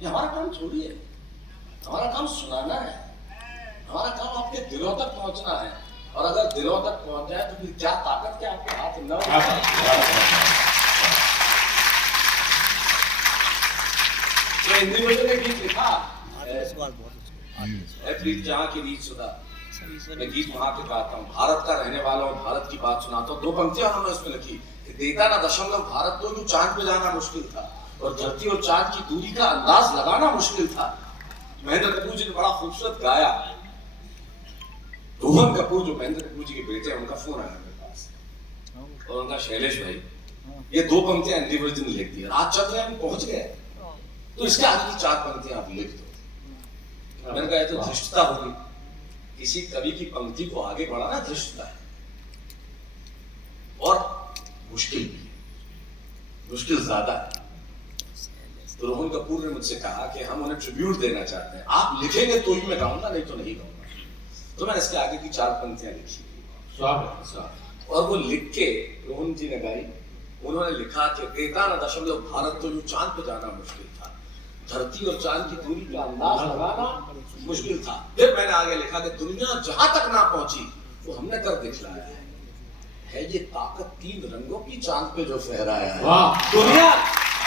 ये हमारा काम थोड़ी है। हमारा काम सुनाना है, हमारा काम आपके दिलों तक पहुंचना है। और अगर दिलों तक पहुंच जाए तो फिर क्या ताकत के आपके हाथ न तो हिंदी में ने गीत लिखा प्रीत जहाँ की रीत सुधा। मैं गीत वहां के गाता हूँ, भारत का रहने वाला हूँ, भारत की बात सुनाता हूँ। 2 पंक्तियां उन्होंने उसमें लिखी कि देता ना दशमलव भारत तो यूं चांद पे जाना मुश्किल था और धरती और चांद की दूरी का अंदाज लगाना मुश्किल था। महेंद्र कपूर जी ने बड़ा खूबसूरत गाया। रोहन कपूर जो महेंद्र कपूर जी के बेटे हैं, उनका फोन आया मेरे पास और उनका शैलेश भाई ये 2 पंक्तियां हिंदी वर्जन लिख दी, रात चल रहे हम पहुंच गए, तो इसके आगे की 4 पंक्तियां आप लिख दो। मैंने कहा तो धृष्टता होगी, किसी कवि की पंक्ति को आगे बढ़ाना धृष्टता है और मुश्किल भी, मुश्किल ज्यादा है। तो रोहन कपूर ने मुझसे कहा कि हम उन्हें ट्रिब्यूट देना चाहते हैं, आप लिखेंगे तो ही मैं गाऊंगा, नहीं तो नहीं गाऊंगा। तो मैंने इसके आगे की 4 पंक्तियां लिखी और वो लिख के रोहन जी ने गाई। उन्होंने लिखा कि देता ना दशमलव भारत तो यूं चांद पे जाना मुश्किल था, धरती और चांद की दूरी का अंदाज लगाना मुश्किल था। फिर मैंने आगे लिखा कि दुनिया जहां तक ना पहुंची वो हमने कर दिखलाया है ये ताकत 3 रंगों की चांद पे जो फहराया है। दुनिया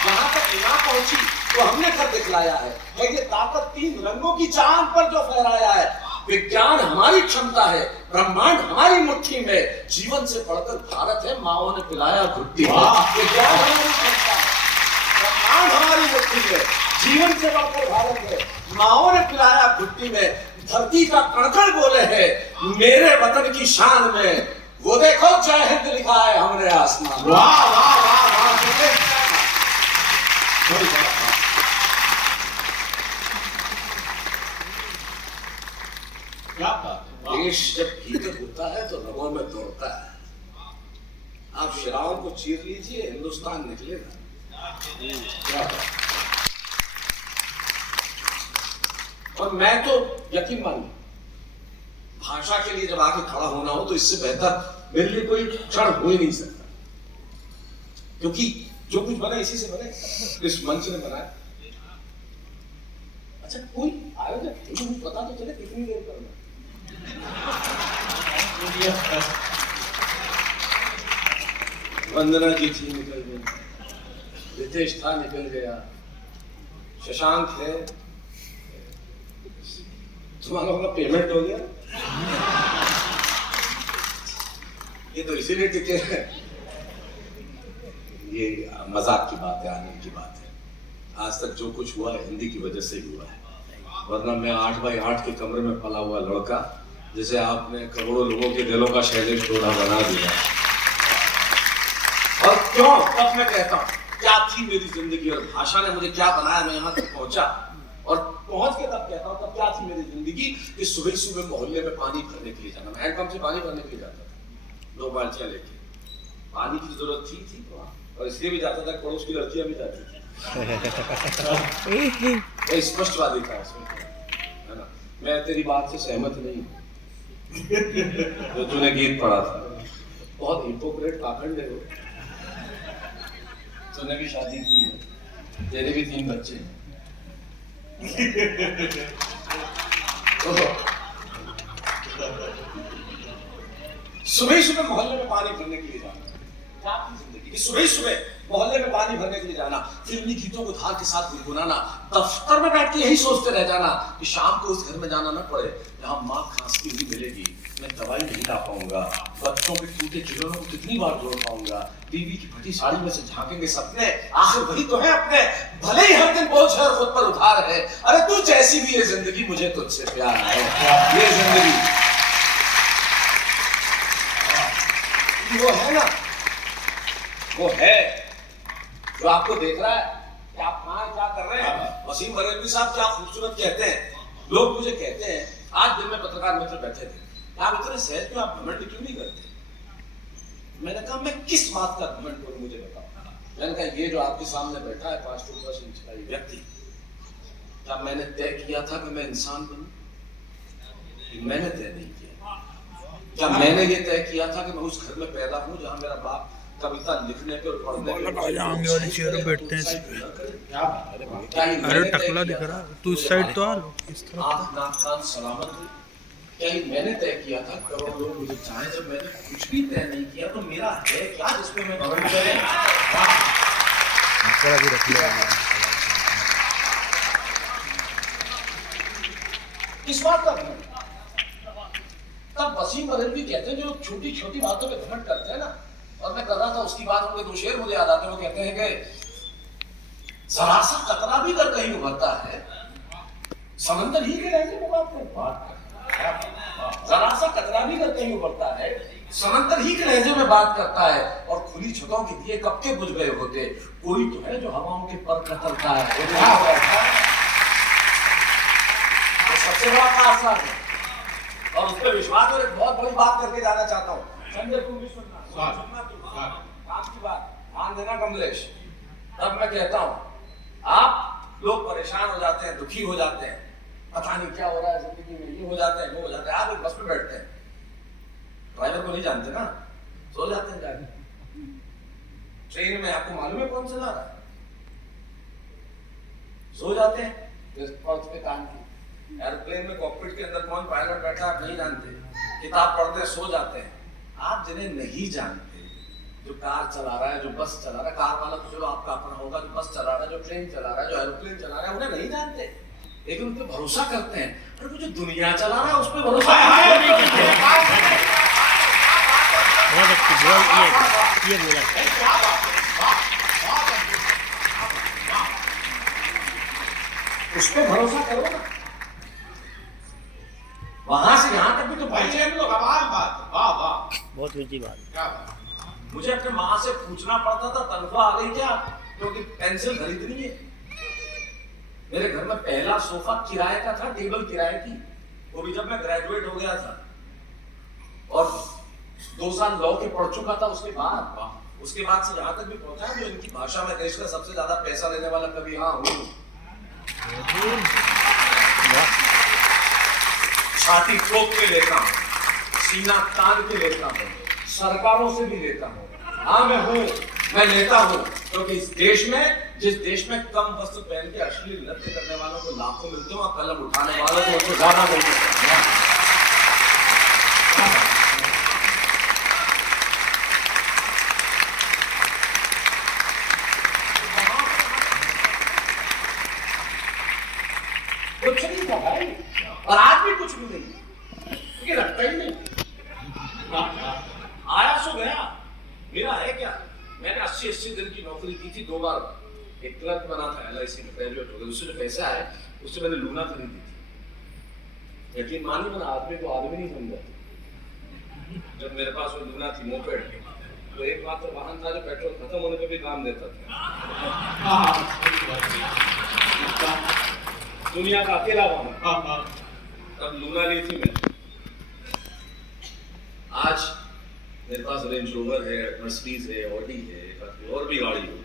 जहां तक ना पहुंची तो हमने कर दिखलाया है ये ताकत 3 रंगों की चांद पर जो फहराया है। विज्ञान हमारी क्षमता है, ब्रह्मांड हमारी मुट्ठी में, जीवन से बढ़कर भारत है, माओ ने पिलाया घुट्टी। विज्ञान हमारी क्षमता है, ब्रह्मांड हमारी मुट्ठी में, जीवन से बढ़कर भारत है, माओ ने पिलाया घुट्टी में। धरती का कणकण बोले है मेरे वतन की शान में, वो देखो जय हिंद लिखा है हमरे आसमान। वाह वाह वाह वाह, देश जब भीतर होता है तो रगों में दौड़ता है। आप शराब को चीर लीजिए, हिंदुस्तान निकलेगा। और मैं तो यकीन मानिए भाषा के लिए जब आके खड़ा होना हो तो इससे बेहतर मेरे लिए कोई क्षण हो ही नहीं सकता, क्योंकि जो कुछ बना इसी से बने, इस मंच ने बनाया। अच्छा कोई आयोजक पता तो चले कितनी देर करना। वंदना जी थी, निकल गई, रितेश था, निकल गया, शशांक है, तुम्हारा होगा पेमेंट हो गया। ये तो इसीलिए टिके हैं, ये मजाक की बात है, आनंद की बात है। आज तक जो कुछ हुआ है हिंदी की वजह से ही हुआ है, वरना मैं 8x8 के कमरे में पला हुआ लड़का, जिसे आपने करोड़ों लोगों के दिलों का शैलेश टोला बना दिया। और क्यों तब मैं कहता हूँ क्या थी मेरी जिंदगी और भाषा ने मुझे क्या बनाया, मैं यहाँ तक पहुंचा। और पहुंच के तब कहता हूँ तब क्या थी मेरी जिंदगी कि सुबह सुबह मोहल्ले में पानी भरने के लिए जाना। मैं हैंडपंप से पानी भरने के लिए जाता था 2 बाल्टियां लेके, पानी की जरूरत थी और इसलिए भी जाता था, पड़ोस की लड़कियां भी जाती थी। स्पष्टवादी था इसमें, है ना। मैं तेरी बात से सहमत नहीं जो तूने गीत पढ़ा था, बहुत हिपोक्रेट पाखंड है वो। तूने भी शादी की है, तेरे भी 3 बच्चे हैं। सुबह सुबह मोहल्ले में पानी भरने के लिए जाना, क्या आपकी जिंदगी, सुबह सुबह मोहल्ले में पानी भरने के लिए जाना, फिल्मी गीतों को धार के साथ गुनगुनाना, दफ्तर में बैठ के यही सोचते रह जाना कि शाम को उस घर में जाना न पड़े जहां माँ खांसती हुई मिलेगी, मैं दवाई नहीं ला पाऊंगा, बच्चों के टूटे खिलौनों को कितनी बार जोड़ पाऊंगा, बीवी की फटी साड़ी में से झांकेंगे सपने, आखिर वही तो है अपने, भले ही हर दिन बोझ है और खुद पर उधार है। अरे तू जैसी भी ये जिंदगी, मुझे तुझसे प्यार है। ये जिंदगी वो है ना, वो है जो आपको देख रहा है कि आप कहाँ क्या कर रहे हैं। वसीम बरेलवी साहब क्या खूबसूरत कहते हैं, लोग मुझे कहते हैं, आज दिन में पत्रकार मित्र बैठे थे, आप इतने सहज क्यों, आप घमंड क्यों नहीं करते। मैंने कहा मैं किस बात का घमंड करूं, मुझे बताओ। मैंने कहा ये जो आपके सामने बैठा है 5 फुट 10 इंच का ये व्यक्ति, क्या मैंने तय किया था कि मैं इंसान बनूं? मैंने तय नहीं किया। क्या मैंने ये तय किया था कि मैं उस घर में पैदा हूं जहां मेरा बाप कविता लिखने पे और पढ़ने पे बैठते हैं। अरे टकला दिख रहा, तू इस साइड तो आ लो, इस तरफ। आँख नाक कान सलामत थे। क्या ये मैंने तय किया था करोड़ लोग मुझे चाहे, जब मैंने कुछ भी तय नहीं किया तो मेरा है क्या जिसमें मैं घमंड करें? इस बात का घमंड तब वसीम बरेलवी कहते हैं जो छोटी छोटी बातों पे घमंड करते हैं ना, और मैं कर रहा था उसकी बात, उनके दो शेर मुझे याद आते हैं। वो कहते हैं कि जरा सा कतरा भी अगर कहीं उभरता है समंदर ही के लहजे में बात करता है, जरा सा कतरा भी अगर कहीं उभरता है समंदर ही के लहजे में बात करता है, और खुली छतों के दिए कब के बुझ गए होते, कोई तो है जो हवाओं के पर कतरता है। तो सबसे बड़ा आसान है और उस पर विश्वास, और एक बहुत बड़ी बात करके जाना चाहता हूँ। संजय तुम भी सुनना काम की बात ध्यान देना कमलेश। तब मैं कहता हूँ आप लोग परेशान हो जाते हैं, दुखी हो जाते हैं, पता नहीं क्या हो रहा है जिंदगी में, ये हो जाते हैं वो हो जाते हैं। आप एक बस में बैठते हैं, ड्राइवर को नहीं जानते ना, सो जाते हैं जाके। ट्रेन में आपको मालूम है कौन चला रहा है, सो जाते हैं पे कान की। एरोप्लेन में कॉकपिट के अंदर कौन पायलट बैठा आप नहीं जानते, किताब पढ़ते हैं सो जाते हैं। आप जिन्हें नहीं जानते, जो कार चला रहा है, जो बस चला रहा है, कार वाला तो चलो आपका अपना होगा, जो बस चला रहा है, जो ट्रेन चला रहा है, जो एरोप्लेन चला रहा है, उन्हें नहीं जानते लेकिन उन पर भरोसा करते हैं। और वो जो दुनिया चला रहा है उस पर भरोसा उस पर भरोसा करो ना। वहां से यहां तक भी तो पहुंचे हम लोग। वाह वाह, बहुत ऊंची बात। मुझे अपने माँ से पूछना पड़ता था तनख्वाह आ गई क्या, क्योंकि पेंसिल खरीदनी है। मेरे घर में पहला सोफा किराए का था, टेबल किराए की, वो भी जब मैं ग्रेजुएट हो गया था और 2 साल लॉ के पढ़ चुका था। उसके बाद से जहां तक भी पहुंचा है, जो इनकी भाषा में देश का सबसे ज्यादा पैसा लेने वाला कभी हाँ हूँ। छाती ठोक के लेता हूँ, सीना तान के लेता हूँ, सरकारों से भी लेता हूँ। हाँ मैं लेता हूँ, क्योंकि इस देश में, जिस देश में कम वस्त्र पहन के अश्लील नृत्य करने वालों को लाखों मिलते हो, कलम उठाने वालों को उनको ज्यादा मिलते हैं। कुछ नहीं था भाई, और आज भी कुछ भी नहीं, क्योंकि रखता ही नहीं। आया सो गया, मेरा है क्या। मैंने 80 दिन की नौकरी की थी, 2 बार एक क्लर्क बना था LIC में, ग्रेजुएट हो गया। उससे जो पैसे आए उससे मैंने लूना खरीदी थी। यकीन मानिए, मैंने आदमी को आदमी नहीं समझा। जब मेरे पास वो लूना थी मोपेड, तो एकमात्र वाहन था जो पेट्रोल खत्म होने पे भी काम देता था। दुनिया का अकेला वाहन। तब लूना ली थी मैंने। आज मेरे पास रेंज रोवर है, मर्सिडीज है, ऑडी है, और भी गाड़ी हो।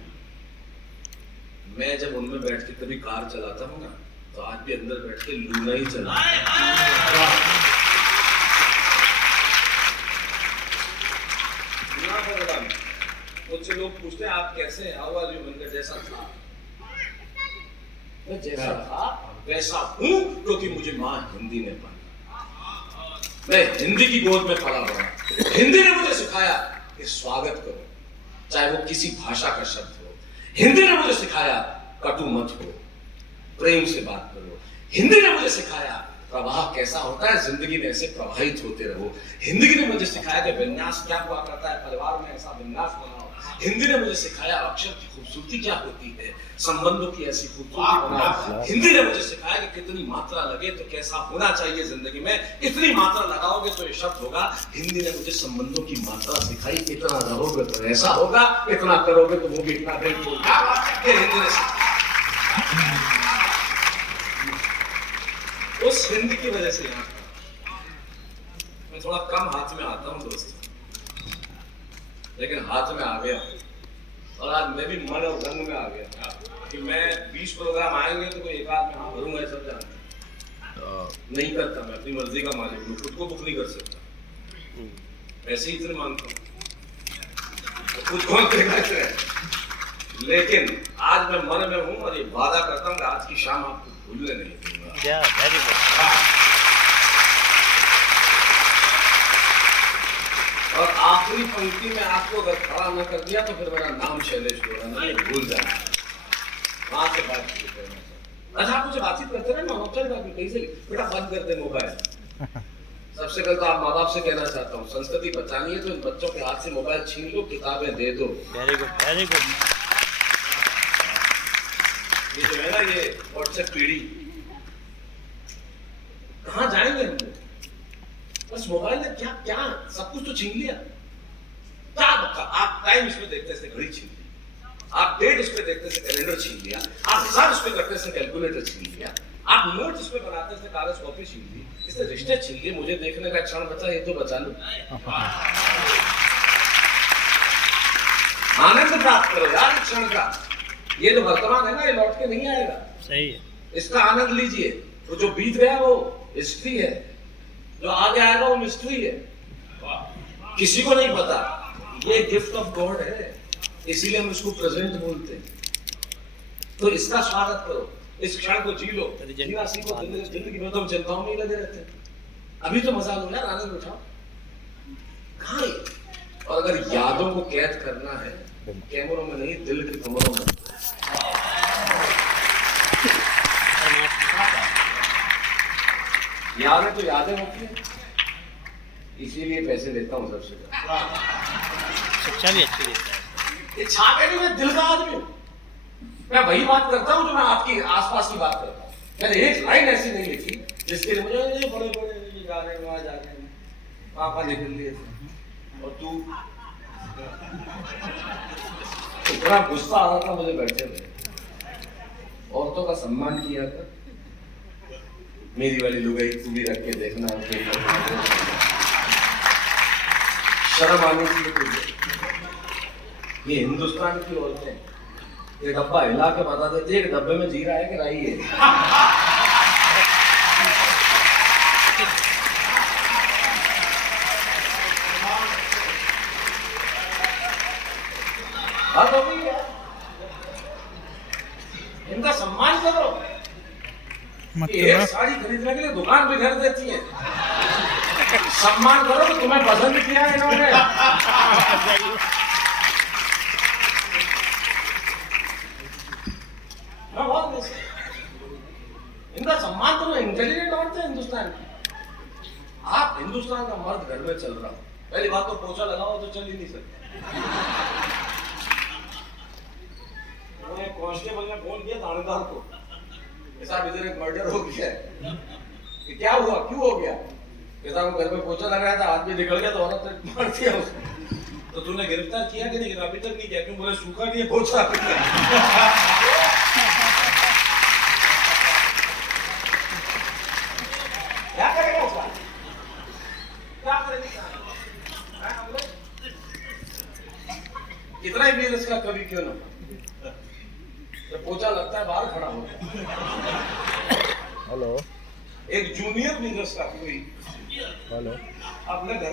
मैं जब उनमें बैठ के कभी कार चलाता हूँ ना, तो आज भी अंदर बैठ के लूना ही चला। मुझसे लोग पूछते हैं आप कैसे हैं, हाउ आर यू, मैंने जैसा था, मैं जैसा था वैसा हूँ, क्योंकि मुझे माँ हिंदी ने पाला। मैं हिंदी की गोद में पला हुआ। हिंदी ने मुझे सिखाया कि स्वागत करो, चाहे वो किसी भाषा का शब्द हो। हिंदी ने मुझे सिखाया कटु मत हो, प्रेम से बात करो। हिंदी ने मुझे सिखाया प्रवाह कैसा होता है, जिंदगी में ऐसे प्रवाहित होते रहो। हिंदी ने मुझे सिखाया कि विन्यास क्या हुआ करता है, परिवार में ऐसा विन्यास बनाओ। हिंदी ने मुझे सिखाया अक्षर की खूबसूरती क्या होती है, संबंधों की ऐसी खूबसूरती बनाओ। हिंदी ने मुझे सिखाया कि कितनी मात्रा लगे तो कैसा होना चाहिए जिंदगी में, इतनी मात्रा लगाओगे तो ये शब्द होगा। हिंदी ने मुझे संबंधों की मात्रा सिखाई, इतना रहोगे तो ऐसा होगा, इतना करोगे तो वो भी इतना दिन होगा। हिंदी ने उस हिंदी की वजह से यहाँ मैं थोड़ा कम हाथ में आता हूँ दोस्त, लेकिन हाथ में आ गया। और आज मैं भी मन और रंग में आ गया कि मैं 20 प्रोग्राम आएंगे तो कोई एक आध में हाँ भरूंगा, सब जानते नहीं करता। मैं अपनी मर्जी का मालिक हूँ, खुद को बुक नहीं कर सकता, ऐसे ही इतने मानता हूँ। खुद कौन लेकिन आज मैं मन में हूं और ये वादा करता हूं कि आज की शाम आपको भूलने नहीं दूंगा। Very good. और आखिरी पंक्ति में आपको अगर खड़ा न कर दिया तो फिर मेरा नाम शैलेश होगा, नहीं भूल जाना। वहां से बात शुरू करना। अच्छा, आप मुझे बातचीत करते रहे, मैं चल रहा कहीं से बेटा बंद कर दे मोबाइल। सबसे पहले तो आप माँ बाप से कहना चाहता हूँ, संस्कृति बचानी है तो इन बच्चों के हाथ से मोबाइल छीन लो, किताबें दे दो। Very good, very good. ये जो है ना, ये व्हाट्सएप पीढ़ी कहाँ जाएंगे हम लोग? बस मोबाइल ने क्या क्या सब कुछ तो छीन लिया। क्या आप टाइम इसमें देखते से घड़ी छीन ली, आप डेट इसमें देखते से कैलेंडर छीन लिया, आप हिसाब इसमें करते से कैलकुलेटर छीन लिया, आप नोट इसमें बनाते से कागज कॉपी छीन ली, इससे रिश्ते छीन लिए। मुझे देखने का क्षण बचा, ये तो बचा लो। आनंद प्राप्त करो यार क्षण का। ये जो वर्तमान है ना, ये लौट के नहीं आएगा। सही है। इसका आनंद लीजिए। वो जो बीत गया वो हिस्ट्री है, जो आगे आएगा वो मिस्ट्री है, किसी को नहीं पता। ये गिफ्ट ऑफ गॉड है, इसीलिए हम इसको प्रेजेंट बोलते हैं। तो इसका स्वागत करो, इस क्षण को जी लो, जीना सीखो। जिंदगी में तो हम चिंताओं में ही लगे रहते हैं। अभी तो मजा लो यार, आनंद उठाओ। कहाँ है? और अगर यादों को कैद करना है, कैमरों में नहीं, दिल के कमरों में। यादें तो यादें होती हैं, इसीलिए पैसे देता हूँ सबसे ज्यादा। शिक्षा भी अच्छी देता है। ये छापे नहीं, मैं दिल का आदमी हूँ। मैं वही बात करता हूँ जो मैं आपकी आसपास की बात करता हूँ। मैंने एक लाइन ऐसी नहीं लिखी जिसके लिए मुझे ये बड़े बड़े जा रहे हैं, वहां जा रहे हैं, पापा निकल लिए थे और तू इतना गुस्सा आ रहा था मुझे बैठे हुए। औरतों का सम्मान किया कर, मेरी वाली लुगाई तू भी रख के देखना। शर्म आनी चाहिए तुझे। ये हिंदुस्तान की औरतें ये डब्बा हिला के बता देती है कि डब्बे में जीरा है कि राई है। बात हो गई है, इनका सम्मान करो। एक साड़ी खरीदने के लिए दुकान भी घर देती है। सम्मान करो कि तुम्हें पसंद किया है इन्होंने। इनका सम्मान करो। इंटेलिजेंट औरतें हिंदुस्तान की। आप हिंदुस्तान का मर्द घर में चल रहा हो, पहली बात तो पोछा लगाओ तो चल ही नहीं सकते। कांस्टेबल ने फोन किया थानेदार को, साहब इधर एक मर्डर हो गया है। क्या हुआ, क्यों हो गया? साहब घर में पोछा लगाया था, आदमी निकल गया तो औरत ने मार दिया उसको। तो तूने गिरफ्तार किया कि नहीं? अभी तक नहीं किया। क्यों? बोले सूखा नहीं है पोछा। क्या करेगा उसका? क्या करेगा? कितना ही भी इसका कभी क्यों ना, जब पोछा लगता है बाहर खड़ा होता है। हेलो, एक जूनियर बिजनेस का कोई हेलो, अपने घर